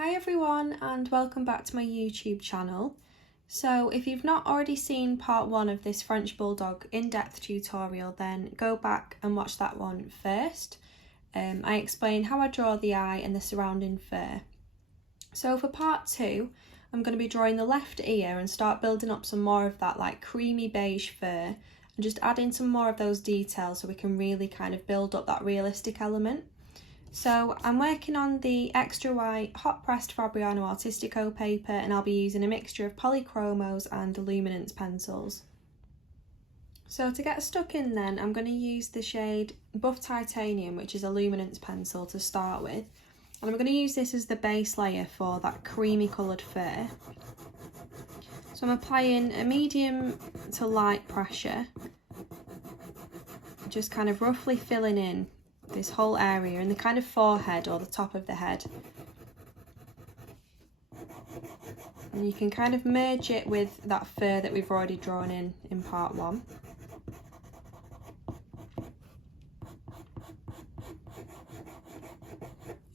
Hi everyone and welcome back to my YouTube channel. So if you've not already seen part 1 of this French Bulldog in-depth tutorial, then go back and watch that one first. I explain how I draw the eye and the surrounding fur. So for part 2, I'm going to be drawing the left ear and start building up some more of that like creamy beige fur and just adding some more of those details so we can really kind of build up that realistic element. So I'm working on the extra white hot pressed Fabriano Artistico paper, and I'll be using a mixture of polchromos and luminance pencils. So to get stuck in then, I'm going to use the shade Buff Titanium, which is a luminance pencil to start with. And I'm going to use this as the base layer for that creamy coloured fur. So I'm applying a medium to light pressure, just kind of roughly filling in this whole area in the kind of forehead or the top of the head. And you can kind of merge it with that fur that we've already drawn in part 1.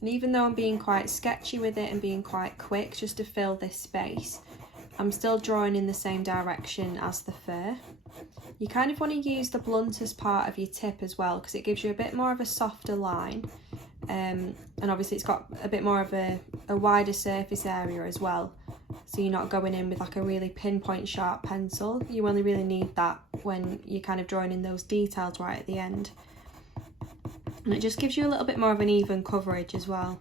And even though I'm being quite sketchy with it and being quite quick just to fill this space, I'm still drawing in the same direction as the fur. You kind of want to use the bluntest part of your tip as well, because it gives you a bit more of a softer line, and obviously it's got a bit more of a wider surface area as well, so you're not going in with like a really pinpoint sharp pencil. You only really need that when you're kind of drawing in those details right at the end, and it just gives you a little bit more of an even coverage as well.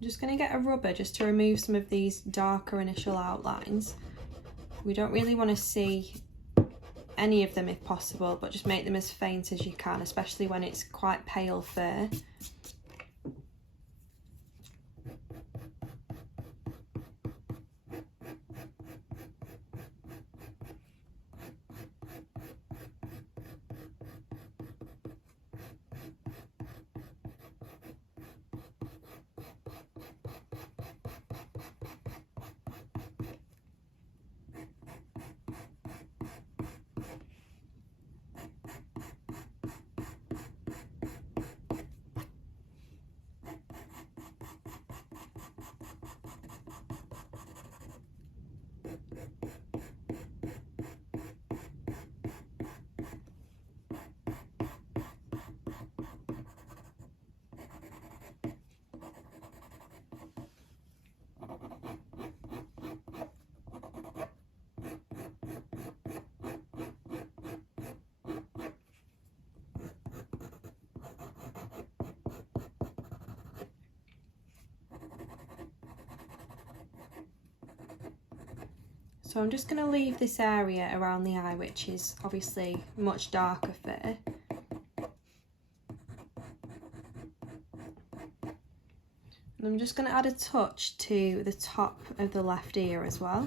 I'm just going to get a rubber just to remove some of these darker initial outlines. We don't really want to see any of them if possible, but just make them as faint as you can, especially when it's quite pale fur. So I'm just going to leave this area around the eye, which is obviously much darker fur. And I'm just going to add a touch to the top of the left ear as well.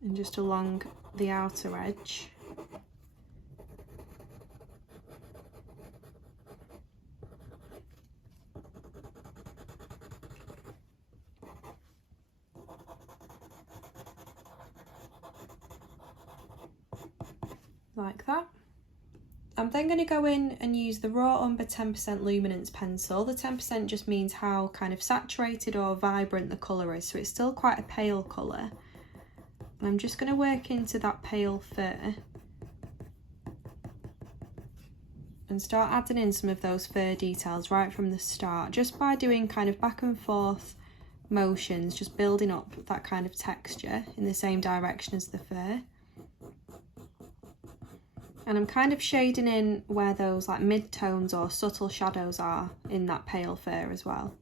And just along the outer edge. Like that. I'm then going to go in and use the raw umber 10% luminance pencil. The 10% just means how kind of saturated or vibrant the colour is, so it's still quite a pale colour. And I'm just going to work into that pale fur and start adding in some of those fur details right from the start, just by doing kind of back and forth motions, just building up that kind of texture in the same direction as the fur. And I'm kind of shading in where those like mid-tones or subtle shadows are in that pale fur as well.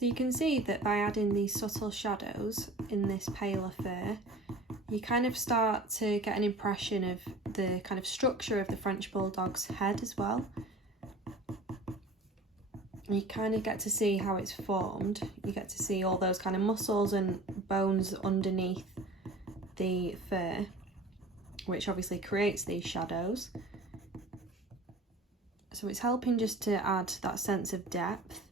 So you can see that by adding these subtle shadows in this paler fur, you kind of start to get an impression of the kind of structure of the French Bulldog's head as well. You kind of get to see how it's formed. You get to see all those kind of muscles and bones underneath the fur, which obviously creates these shadows. So it's helping just to add that sense of depth.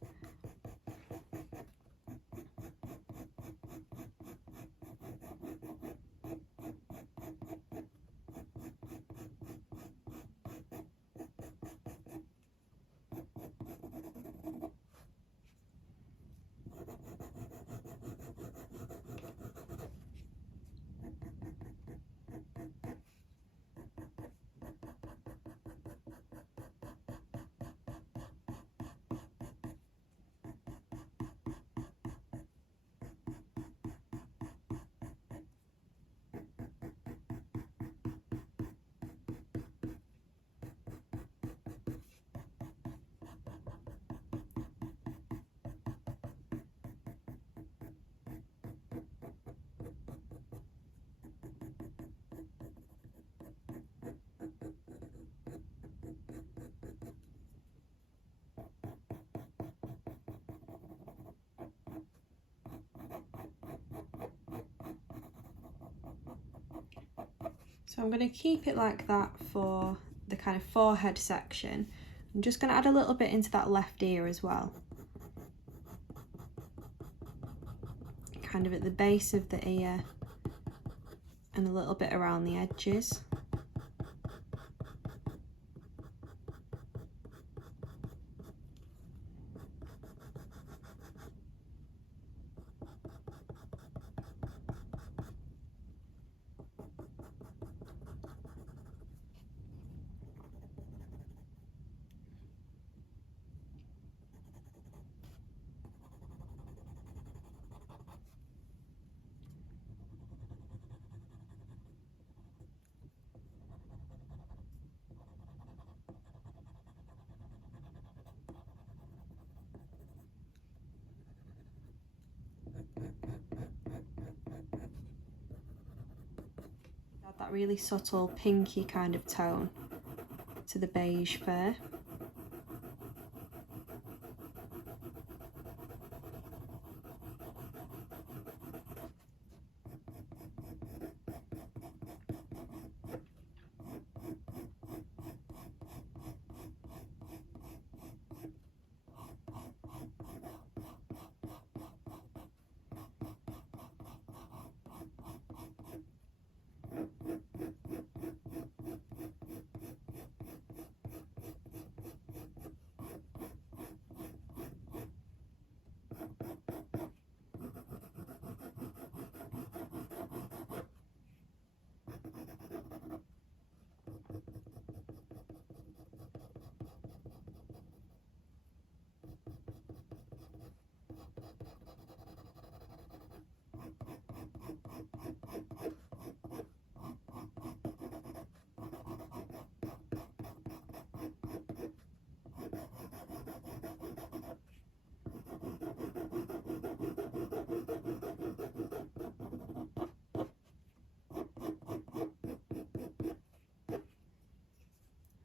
So I'm going to keep it like that for the kind of forehead section. I'm just going to add a little bit into that left ear as well. Kind of at the base of the ear and a little bit around the edges. That really subtle pinky kind of tone to the beige fur.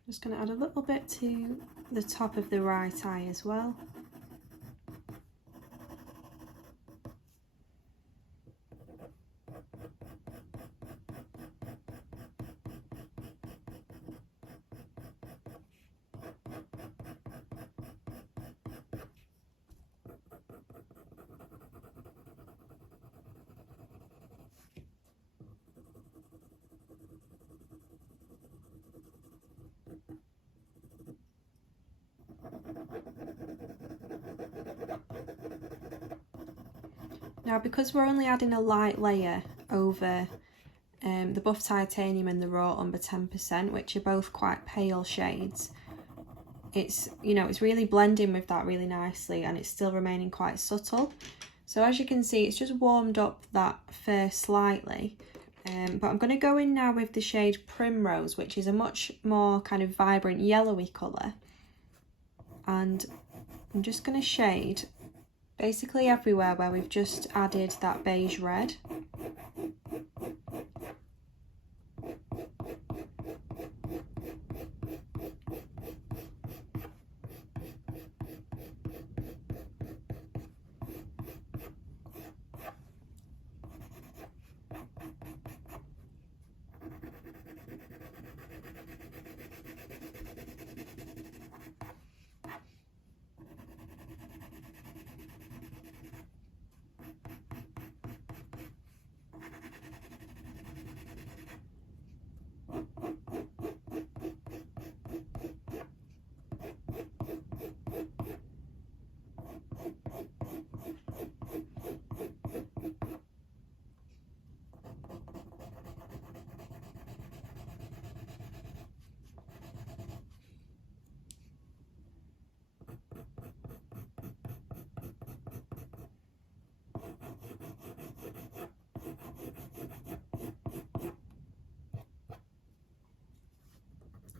Just going to add a little bit to the top of the right eye as well. Now, because we're only adding a light layer over the buff titanium and the raw umber 10%, which are both quite pale shades, it's, you know, it's really blending with that really nicely, and it's still remaining quite subtle. So as you can see, it's just warmed up that fur slightly. But I'm going to go in now with the shade Primrose, which is a much more kind of vibrant yellowy colour. And I'm just going to shade basically everywhere where we've just added that beige red.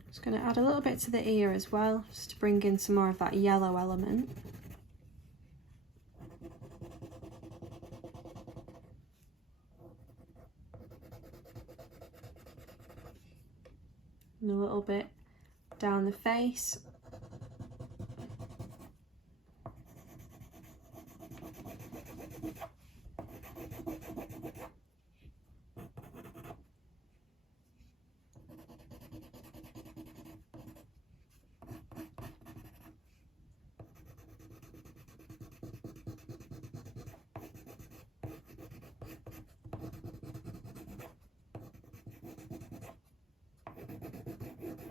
Just going to add a little bit to the ear as well, just to bring in some more of that yellow element. And a little bit down the face.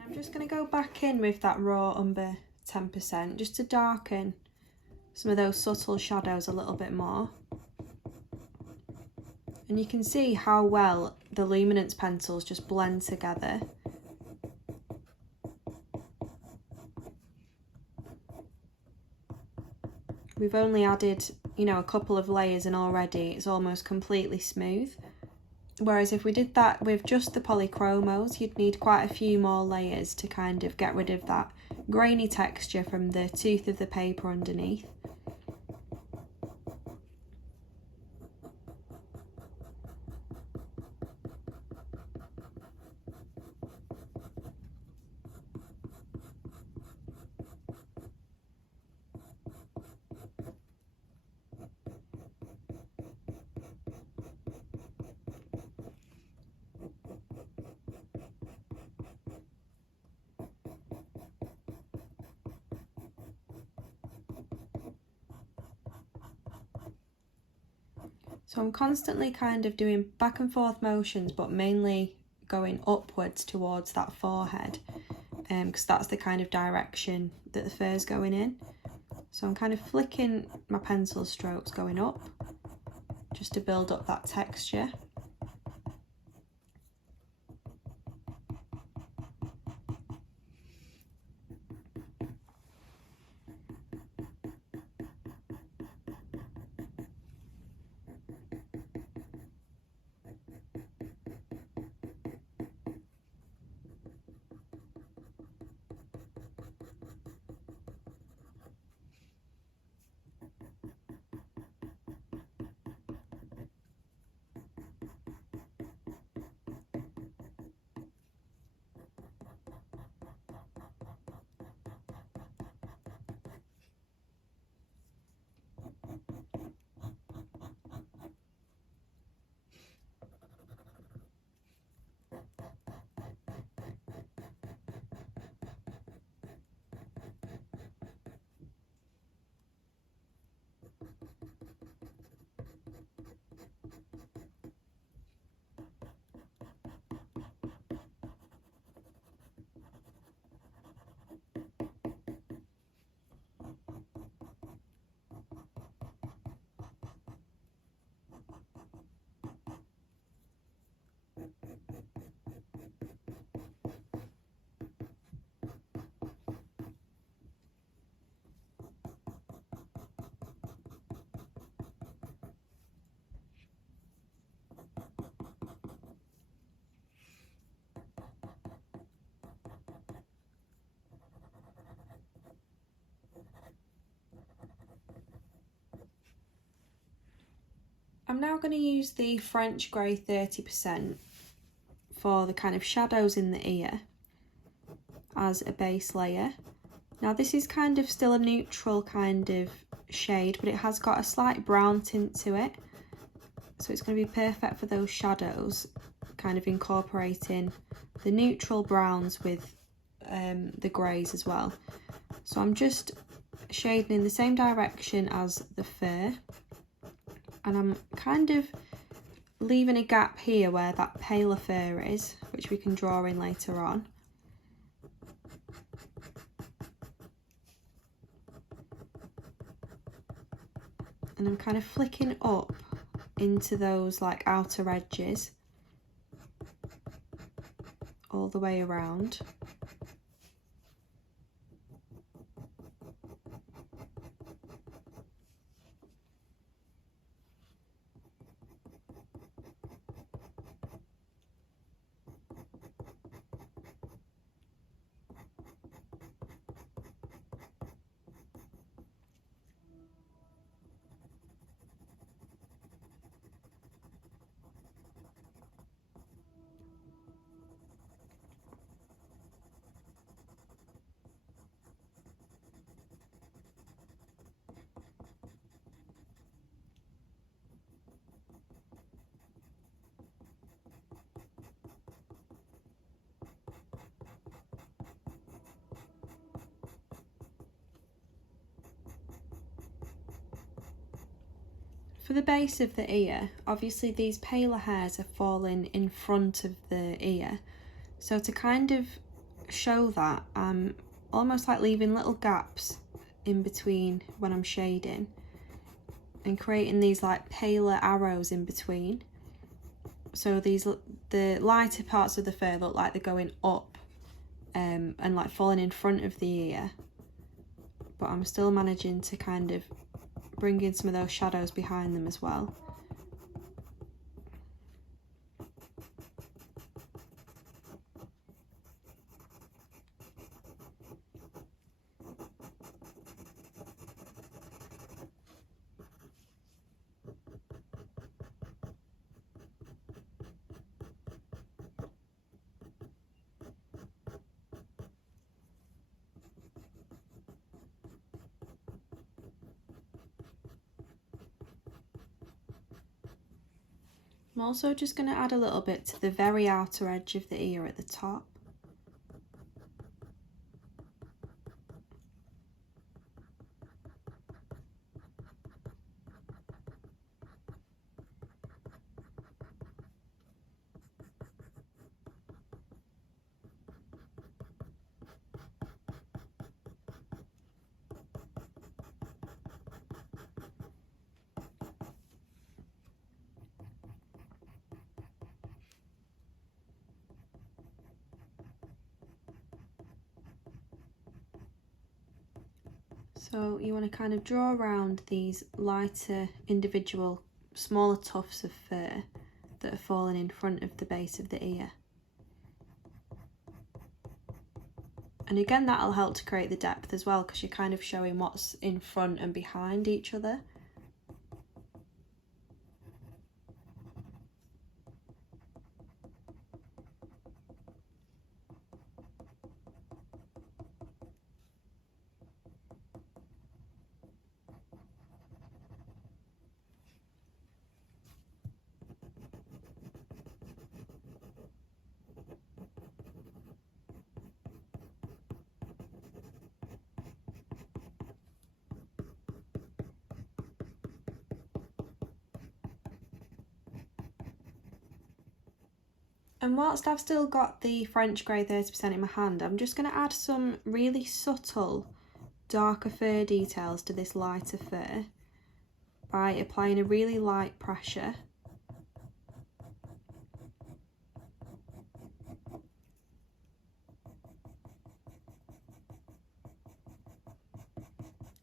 I'm just going to go back in with that raw umber 10% just to darken some of those subtle shadows a little bit more. And you can see how well the luminance pencils just blend together. We've only added, you know, a couple of layers and already it's almost completely smooth. Whereas if we did that with just the polchromos, you'd need quite a few more layers to kind of get rid of that grainy texture from the tooth of the paper underneath. So I'm constantly kind of doing back and forth motions, but mainly going upwards towards that forehead, because that's the kind of direction that the fur's going in. So I'm kind of flicking my pencil strokes going up, just to build up that texture. I'm now going to use the French grey 30% for the kind of shadows in the ear as a base layer. Now this is kind of still a neutral kind of shade, but it has got a slight brown tint to it, so it's going to be perfect for those shadows, kind of incorporating the neutral browns with the greys as well. So I'm just shading in the same direction as the fur, and I'm kind of leaving a gap here where that paler fur is, which we can draw in later on. And I'm kind of flicking up into those like outer edges all the way around. For the base of the ear, obviously these paler hairs are falling in front of the ear, so to kind of show that, I'm almost like leaving little gaps in between when I'm shading and creating these like paler arrows in between. So the lighter parts of the fur look like they're going up and like falling in front of the ear, but I'm still managing to kind of bring in some of those shadows behind them as well. I'm also just going to add a little bit to the very outer edge of the ear at the top. So you want to kind of draw around these lighter individual smaller tufts of fur that are falling in front of the base of the ear. And again, that'll help to create the depth as well, because you're kind of showing what's in front and behind each other. And whilst I've still got the French grey 30% in my hand, I'm just going to add some really subtle darker fur details to this lighter fur by applying a really light pressure.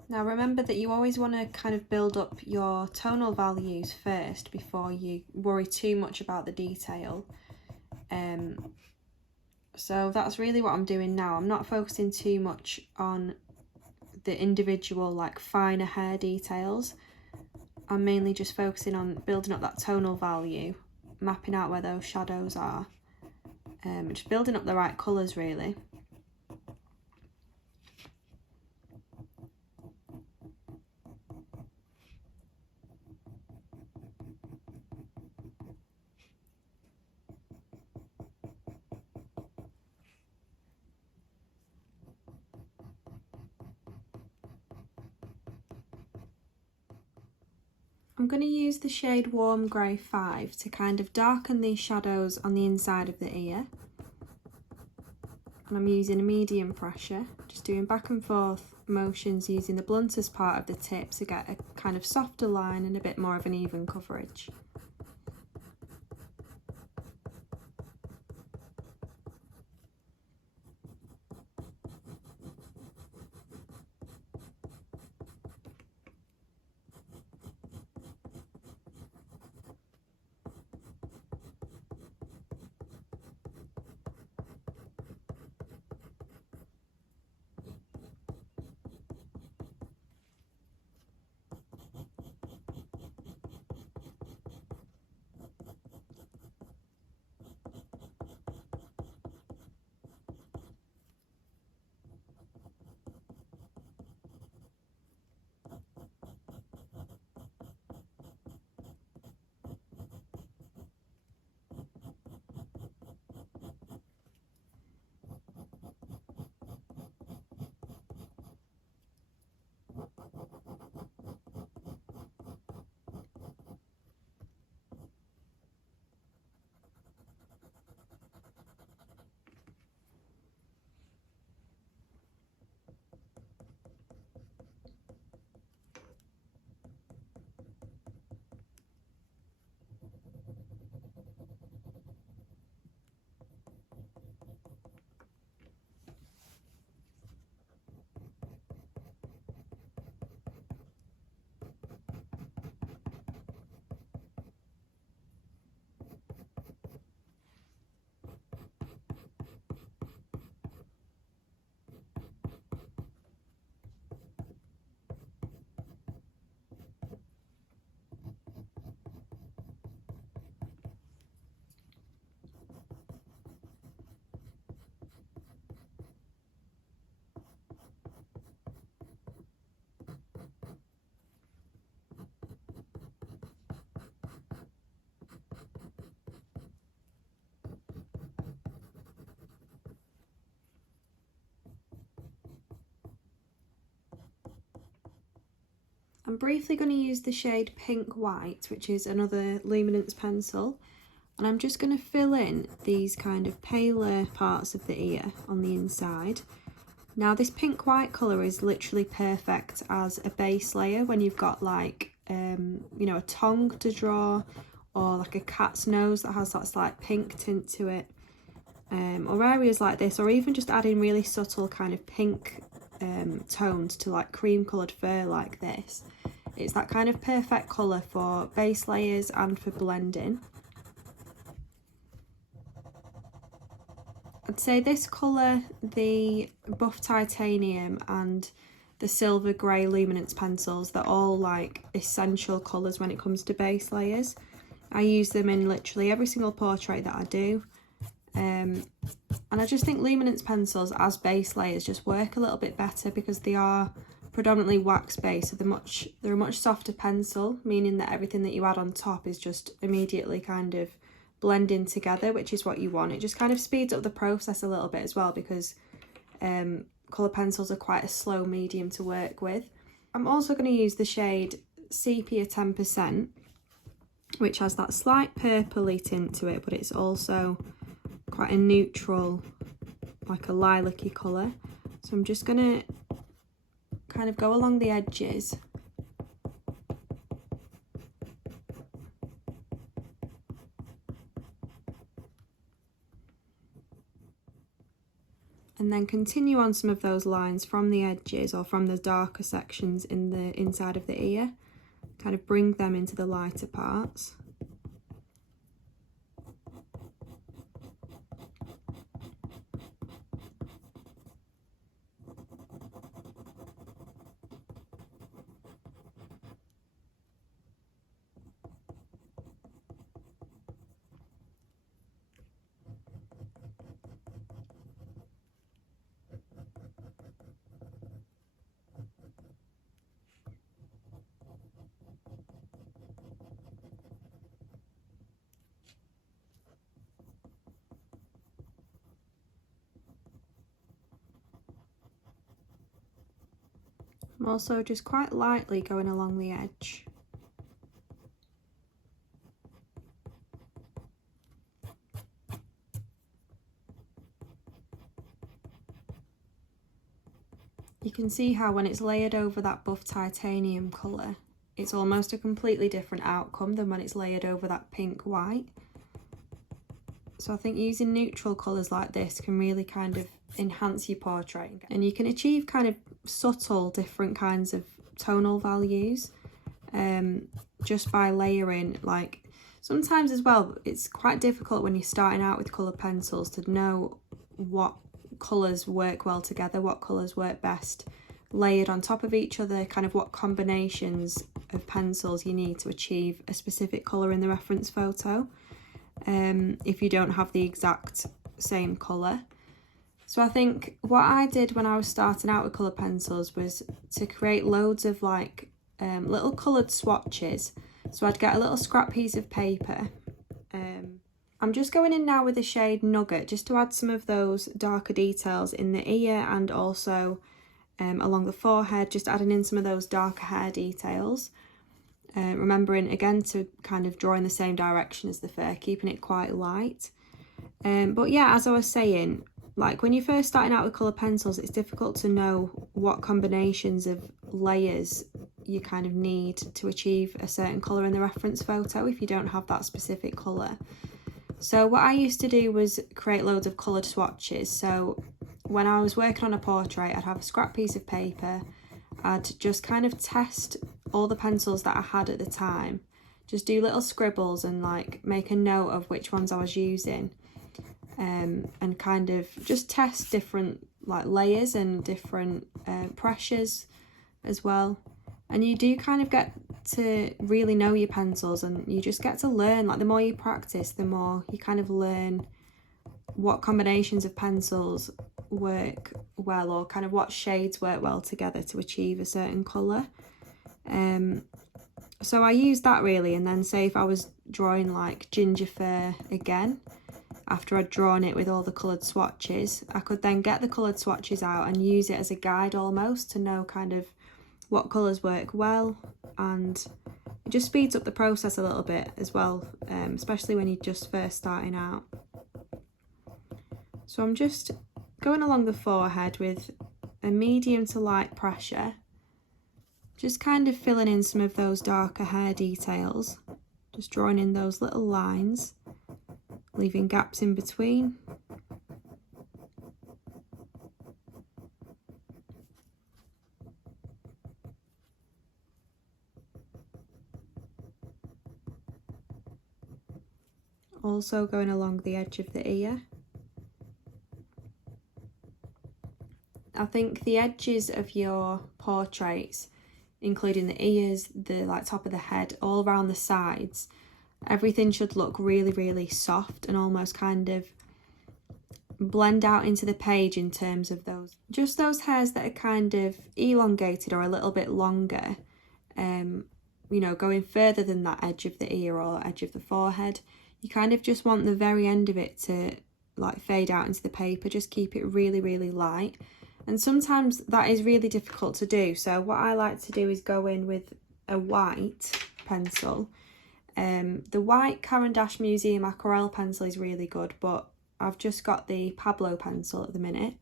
Now remember that you always want to kind of build up your tonal values first before you worry too much about the detail. So that's really what I'm doing now. I'm not focusing too much on the individual like finer hair details. I'm mainly just focusing on building up that tonal value, mapping out where those shadows are, just building up the right colours really. I'm going to use the shade Warm Grey 5 to kind of darken these shadows on the inside of the ear. And I'm using a medium pressure, just doing back and forth motions using the bluntest part of the tip to get a kind of softer line and a bit more of an even coverage. I'm briefly going to use the shade Pink White, which is another luminance pencil, and I'm just going to fill in these kind of paler parts of the ear on the inside. Now this pink white colour is literally perfect as a base layer when you've got like, you know, a tongue to draw, or like a cat's nose that has that slight pink tint to it, or areas like this, or even just adding really subtle kind of pink tones to like cream coloured fur like this. It's that kind of perfect colour for base layers and for blending. I'd say this colour, the buff titanium and the silver grey luminance pencils, they're all like essential colours when it comes to base layers. I use them in literally every single portrait that I do. And I just think luminance pencils as base layers just work a little bit better because they are predominantly wax based, so they're a much softer pencil, meaning that everything that you add on top is just immediately kind of blending together, which is what you want. It just kind of speeds up the process a little bit as well because colour pencils are quite a slow medium to work with. I'm also going to use the shade Sepia 10%, which has that slight purpley tint to it, but it's also quite a neutral, like a lilac-y colour. So I'm just going to kind of go along the edges. And then continue on some of those lines from the edges or from the darker sections in the inside of the ear. Kind of bring them into the lighter parts. I'm also just quite lightly going along the edge. You can see how when it's layered over that buff titanium colour, it's almost a completely different outcome than when it's layered over that pink white. So I think using neutral colours like this can really kind of enhance your portrait, and you can achieve kind of subtle different kinds of tonal values just by layering. Like sometimes as well, it's quite difficult when you're starting out with coloured pencils to know what colours work well together, what colours work best layered on top of each other, kind of what combinations of pencils you need to achieve a specific colour in the reference photo, if you don't have the exact same colour. So I think what I did when I was starting out with coloured pencils was to create loads of like little coloured swatches. So I'd get a little scrap piece of paper. I'm just going in now with the shade Nugget just to add some of those darker details in the ear and also along the forehead, just adding in some of those darker hair details. Remembering again to kind of draw in the same direction as the fur, keeping it quite light. But yeah, as I was saying, like when you're first starting out with coloured pencils, it's difficult to know what combinations of layers you kind of need to achieve a certain colour in the reference photo if you don't have that specific colour. So what I used to do was create loads of coloured swatches. So when I was working on a portrait, I'd have a scrap piece of paper. I'd just kind of test all the pencils that I had at the time. Just do little scribbles and like make a note of which ones I was using. And kind of just test different like layers and different pressures as well. And you do kind of get to really know your pencils, and you just get to learn, like the more you practice, the more you kind of learn what combinations of pencils work well, or kind of what shades work well together to achieve a certain colour. So I used that really, and then say if I was drawing like ginger fir again, after I'd drawn it with all the coloured swatches, I could then get the coloured swatches out and use it as a guide almost to know kind of what colours work well, and it just speeds up the process a little bit as well, especially when you're just first starting out. So I'm just going along the forehead with a medium to light pressure, just kind of filling in some of those darker hair details, just drawing in those little lines, leaving gaps in between. Also going along the edge of the ear. I think the edges of your portraits, including the ears, the like top of the head, all around the sides, everything should look really, really soft and almost kind of blend out into the page in terms of those hairs that are kind of elongated or a little bit longer, you know, going further than that edge of the ear or edge of the forehead. You kind of just want the very end of it to like fade out into the paper, just keep it really, really light. And sometimes that is really difficult to do. So what I like to do is go in with a white pencil. The white Caran Museum Aquarelle pencil is really good, but I've just got the Pablo pencil at the minute.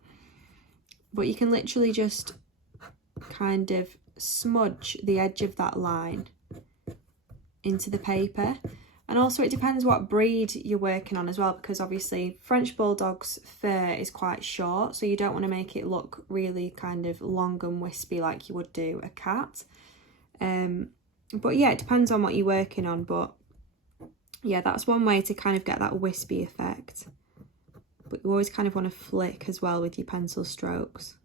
But you can literally just kind of smudge the edge of that line into the paper. And also it depends what breed you're working on as well, because obviously French Bulldog's fur is quite short, so you don't want to make it look really kind of long and wispy like you would do a cat. But yeah, it depends on what you're working on, but yeah, that's one way to kind of get that wispy effect. But you always kind of want to flick as well with your pencil strokes.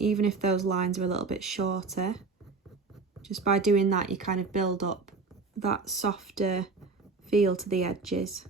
Even if those lines are a little bit shorter, just by doing that you kind of build up that softer feel to the edges.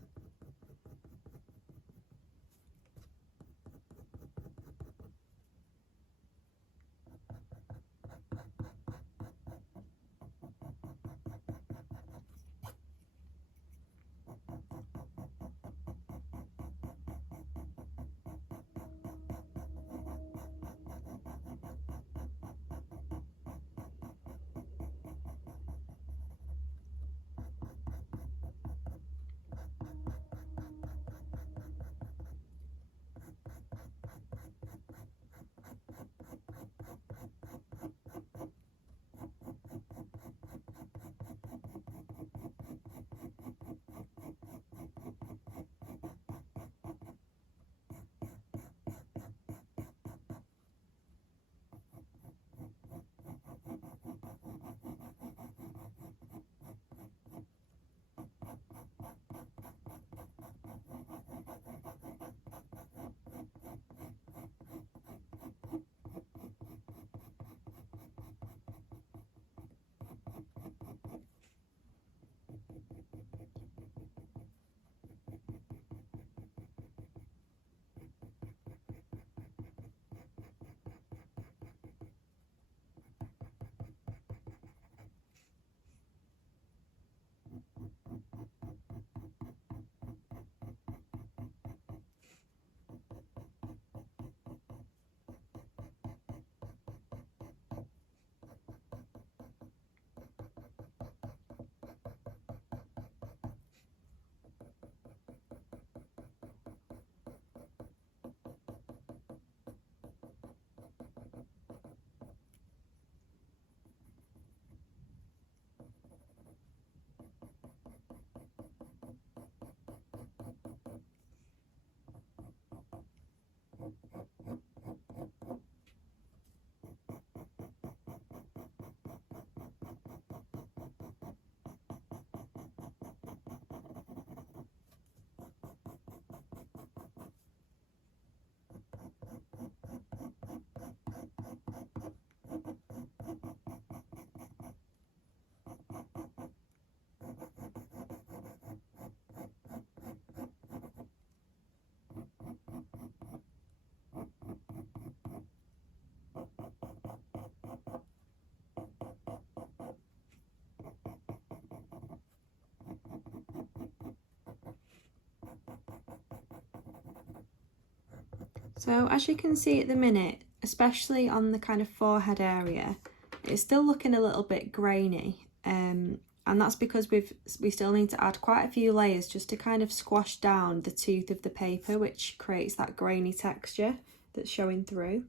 So as you can see at the minute, especially on the kind of forehead area, it's still looking a little bit grainy, and that's because we still need to add quite a few layers just to kind of squash down the tooth of the paper, which creates that grainy texture that's showing through.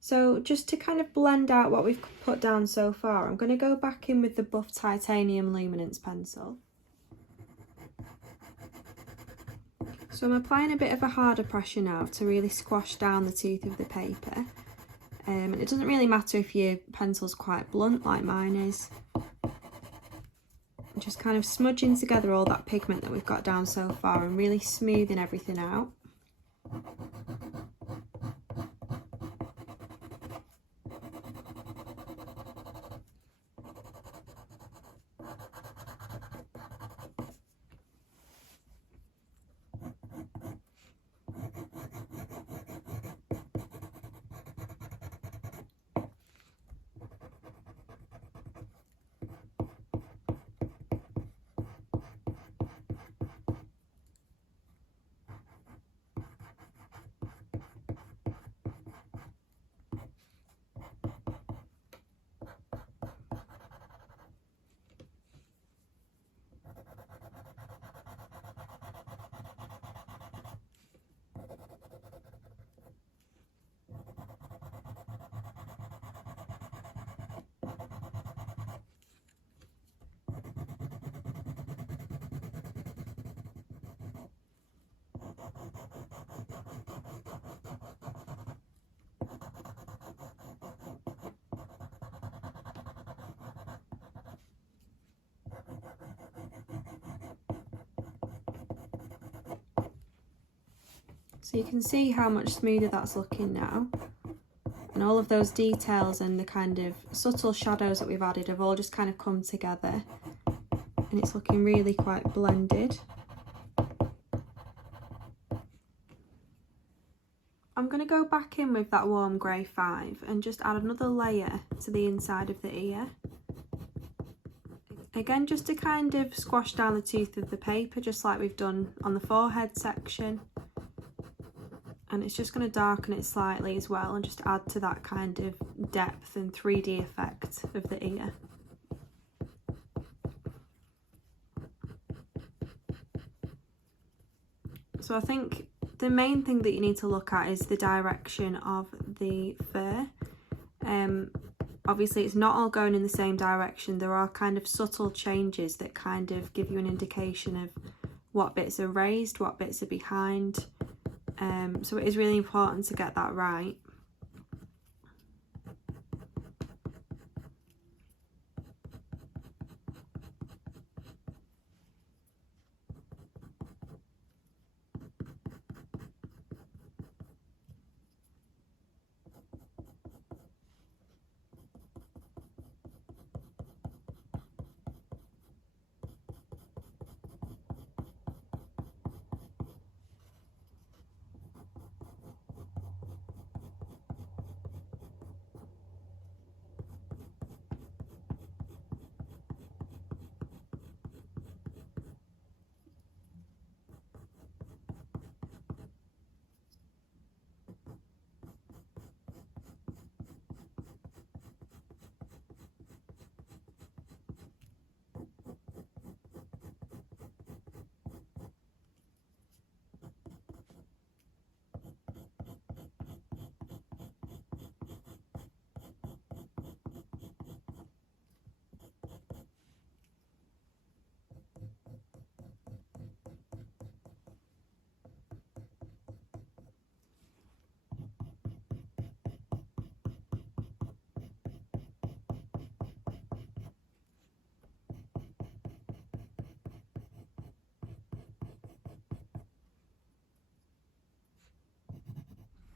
So just to kind of blend out what we've put down so far, I'm going to go back in with the Buff Titanium Luminance pencil. So I'm applying a bit of a harder pressure now to really squash down the tooth of the paper. And it doesn't really matter if your pencil's quite blunt like mine is. Just kind of smudging together all that pigment that we've got down so far and really smoothing everything out. So you can see how much smoother that's looking now. And all of those details and the kind of subtle shadows that we've added have all just kind of come together. And it's looking really quite blended. I'm going to go back in with that warm grey 5 and just add another layer to the inside of the ear. Again, just to kind of squash down the tooth of the paper, just like we've done on the forehead section. And it's just going to darken it slightly as well and just add to that kind of depth and 3D effect of the ear. So I think the main thing that you need to look at is the direction of the fur. Obviously it's not all going in the same direction. There are kind of subtle changes that kind of give you an indication of what bits are raised, what bits are behind. So it is really important to get that right.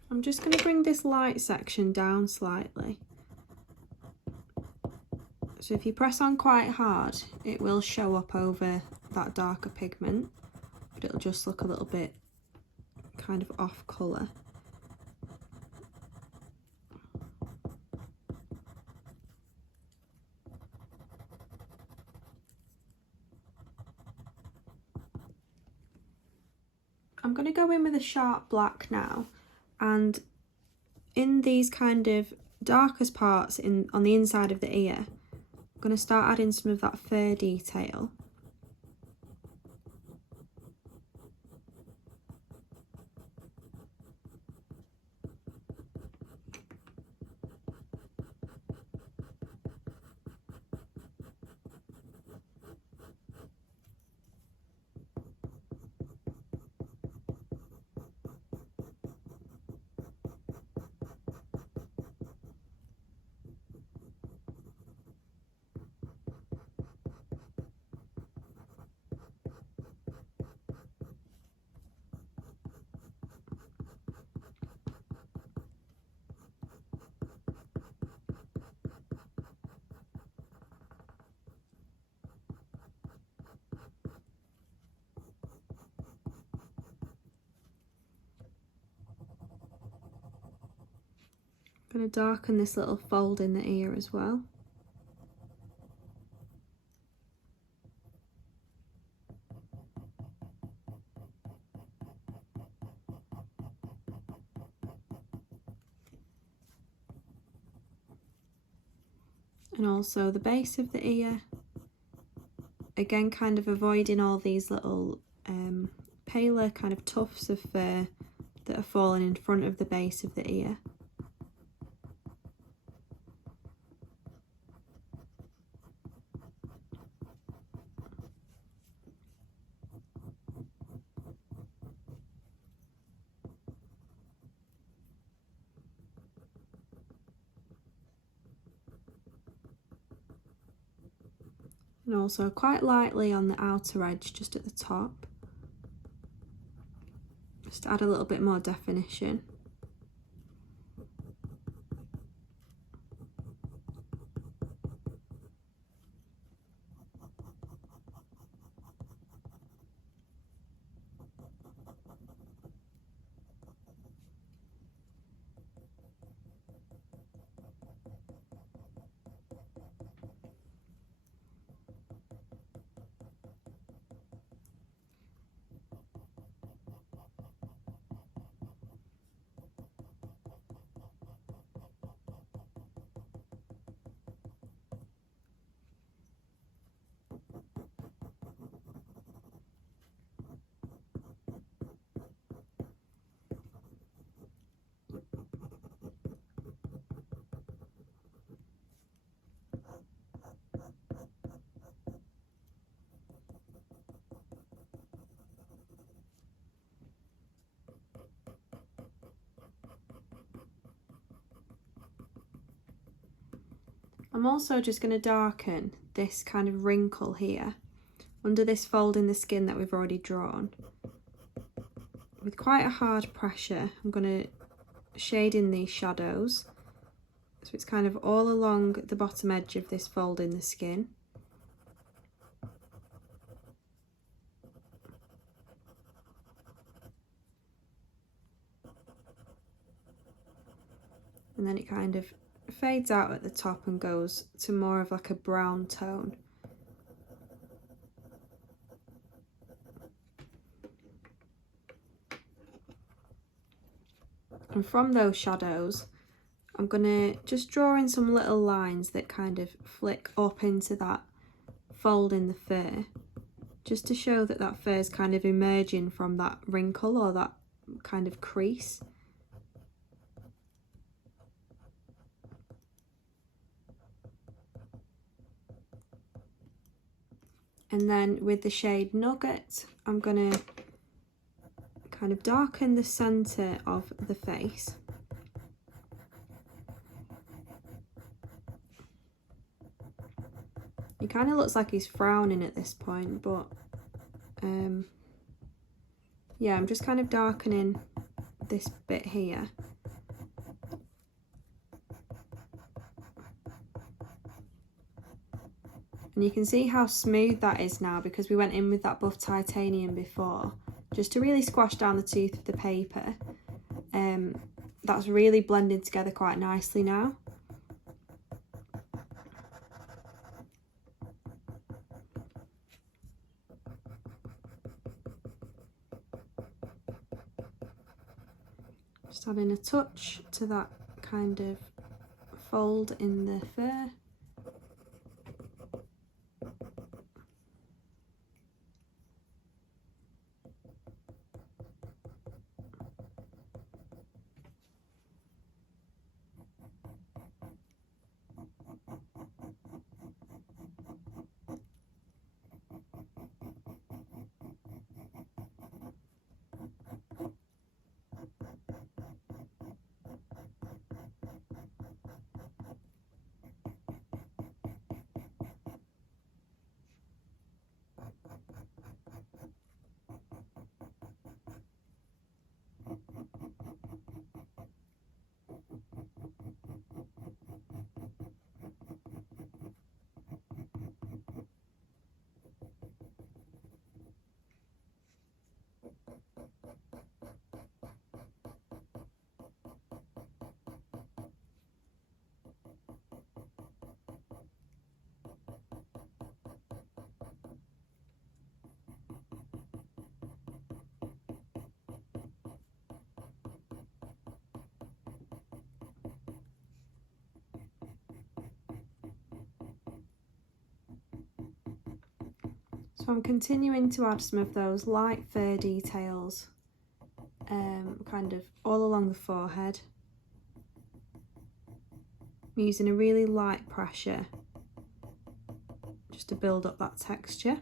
I'm just going to bring this light section down slightly. So if you press on quite hard, it will show up over that darker pigment, but it'll just look a little bit kind of off colour. I'm going to go in with a sharp black now, And in these kind of darkest parts on the inside of the ear, I'm going to start adding some of that fur detail. I'm going to darken this little fold in the ear as well. And also the base of the ear, again kind of avoiding all these little paler kind of tufts of fur that are falling in front of the base of the ear. And also quite lightly on the outer edge, just at the top, just to add a little bit more definition. I'm also just going to darken this kind of wrinkle here under this fold in the skin that we've already drawn. With quite a hard pressure, I'm going to shade in these shadows. So it's kind of all along the bottom edge of this fold in the skin. And then it kind of fades out at the top and goes to more of like a brown tone. And from those shadows, I'm going to just draw in some little lines that kind of flick up into that fold in the fur, just to show that that fur is kind of emerging from that wrinkle or that kind of crease. And then with the shade Nugget, I'm going to kind of darken the centre of the face. He kind of looks like he's frowning at this point, but yeah, I'm just kind of darkening this bit here. And you can see how smooth that is now because we went in with that buff titanium before, just to really squash down the tooth of the paper. That's really blending together quite nicely now. Just Just adding a touch to that kind of fold in the fur. So I'm continuing to add some of those light fur details kind of all along the forehead. I'm using a really light pressure just to build up that texture.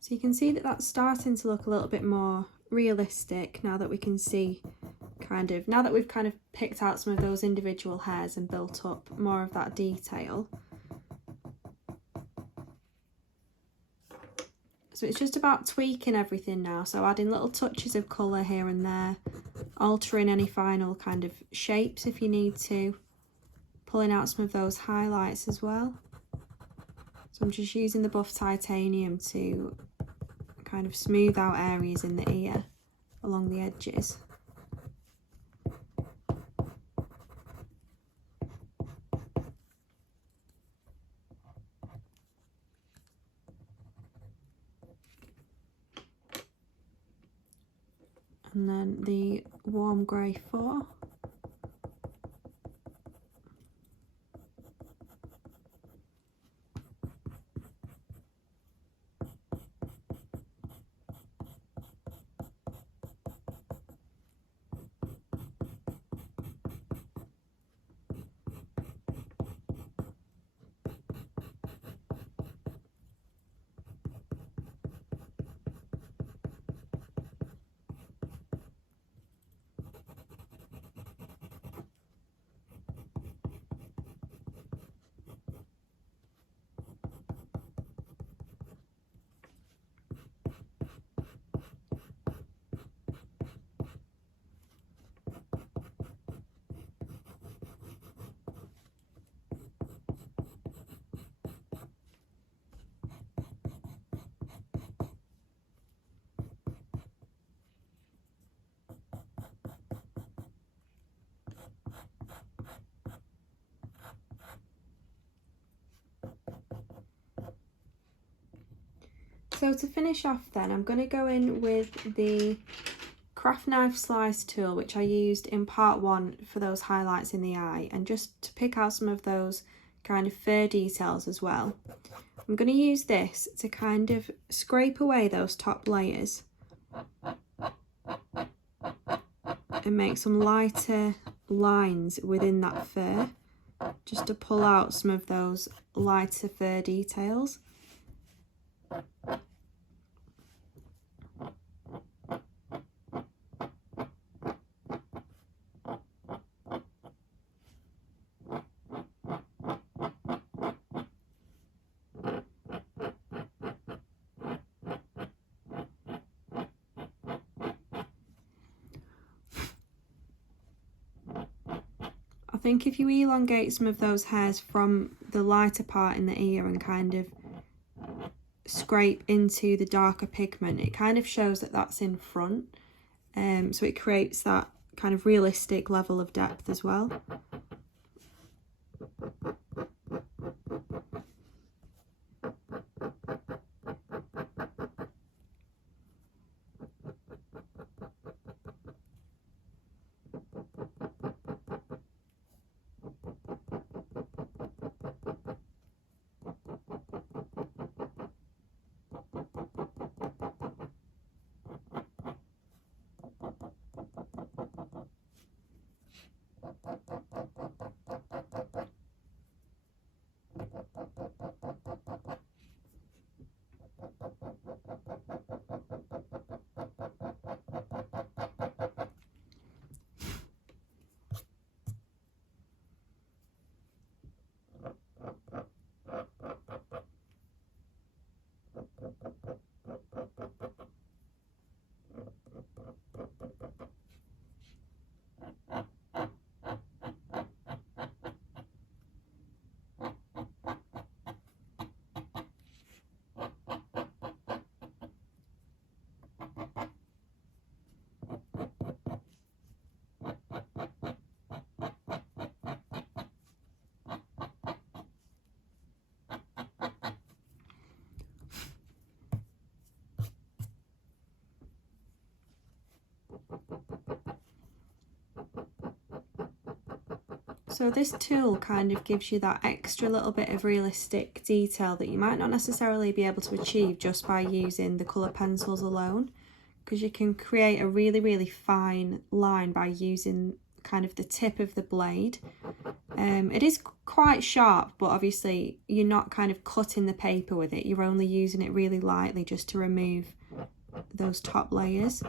So you can see that that's starting to look a little bit more realistic now that we can see now that we've kind of picked out some of those individual hairs and built up more of that detail. So it's just about tweaking everything now, so adding little touches of colour here and there, altering any final kind of shapes if you need to, pulling out some of those highlights as well. So I'm just using the buff titanium to kind of smooth out areas in the ear along the edges. And then the warm grey 4. So to finish off then, I'm going to go in with the craft knife slice tool, which I used in part 1 for those highlights in the eye, and just to pick out some of those kind of fur details as well. I'm going to use this to kind of scrape away those top layers and make some lighter lines within that fur, just to pull out some of those lighter fur details. I think if you elongate some of those hairs from the lighter part in the ear and kind of scrape into the darker pigment, it kind of shows that that's in front, so it creates that kind of realistic level of depth as well. So this tool kind of gives you that extra little bit of realistic detail that you might not necessarily be able to achieve just by using the colour pencils alone, because you can create a really fine line by using kind of the tip of the blade. It is quite sharp, but obviously you're not kind of cutting the paper with it, you're only using it really lightly just to remove those top layers.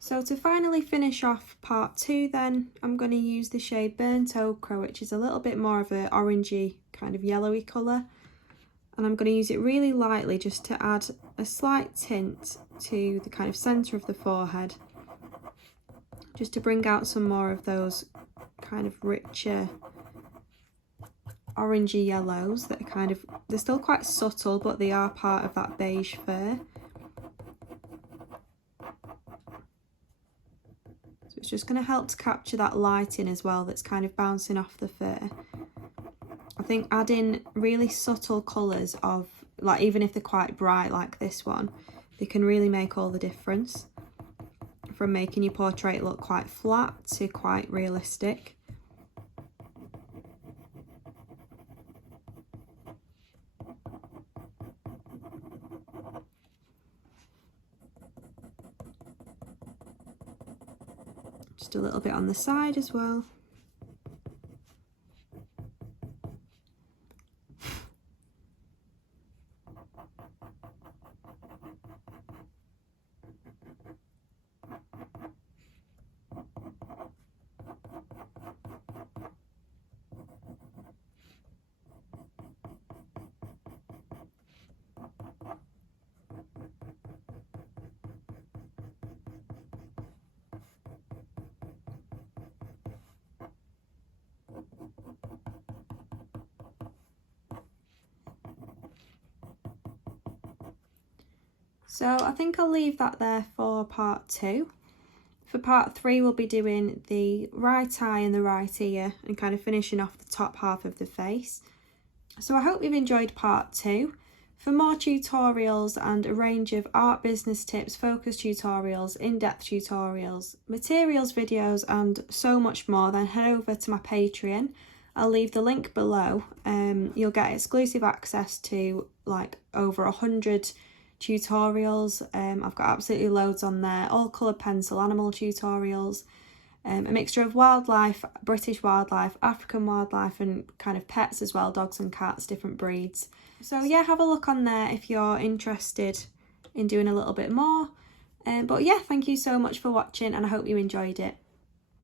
So to finally finish off part 2 then, I'm going to use the shade Burnt Ochre, which is a little bit more of an orangey kind of yellowy colour. And I'm going to use it really lightly just to add a slight tint to the kind of centre of the forehead, just to bring out some more of those kind of richer orangey yellows that are kind of, they're still quite subtle, but they are part of that beige fur. So it's just going to help to capture that lighting as well that's kind of bouncing off the fur. I think adding really subtle colours of, like, even if they're quite bright like this one, they can really make all the difference, from making your portrait look quite flat to quite realistic. Just a little bit on the side as well. So I think I'll leave that there for part 2. For part 3, we'll be doing the right eye and the right ear and kind of finishing off the top half of the face. So I hope you've enjoyed part 2. For more tutorials and a range of art business tips, focus tutorials, in-depth tutorials, materials videos and so much more, then head over to my Patreon. I'll leave the link below. You'll get exclusive access to like over 100 tutorials. I've got absolutely loads on there, all coloured pencil animal tutorials, a mixture of wildlife, British wildlife, African wildlife and kind of pets as well, dogs and cats, different breeds. So yeah, have a look on there if you're interested in doing a little bit more. But yeah, thank you so much for watching and I hope you enjoyed it.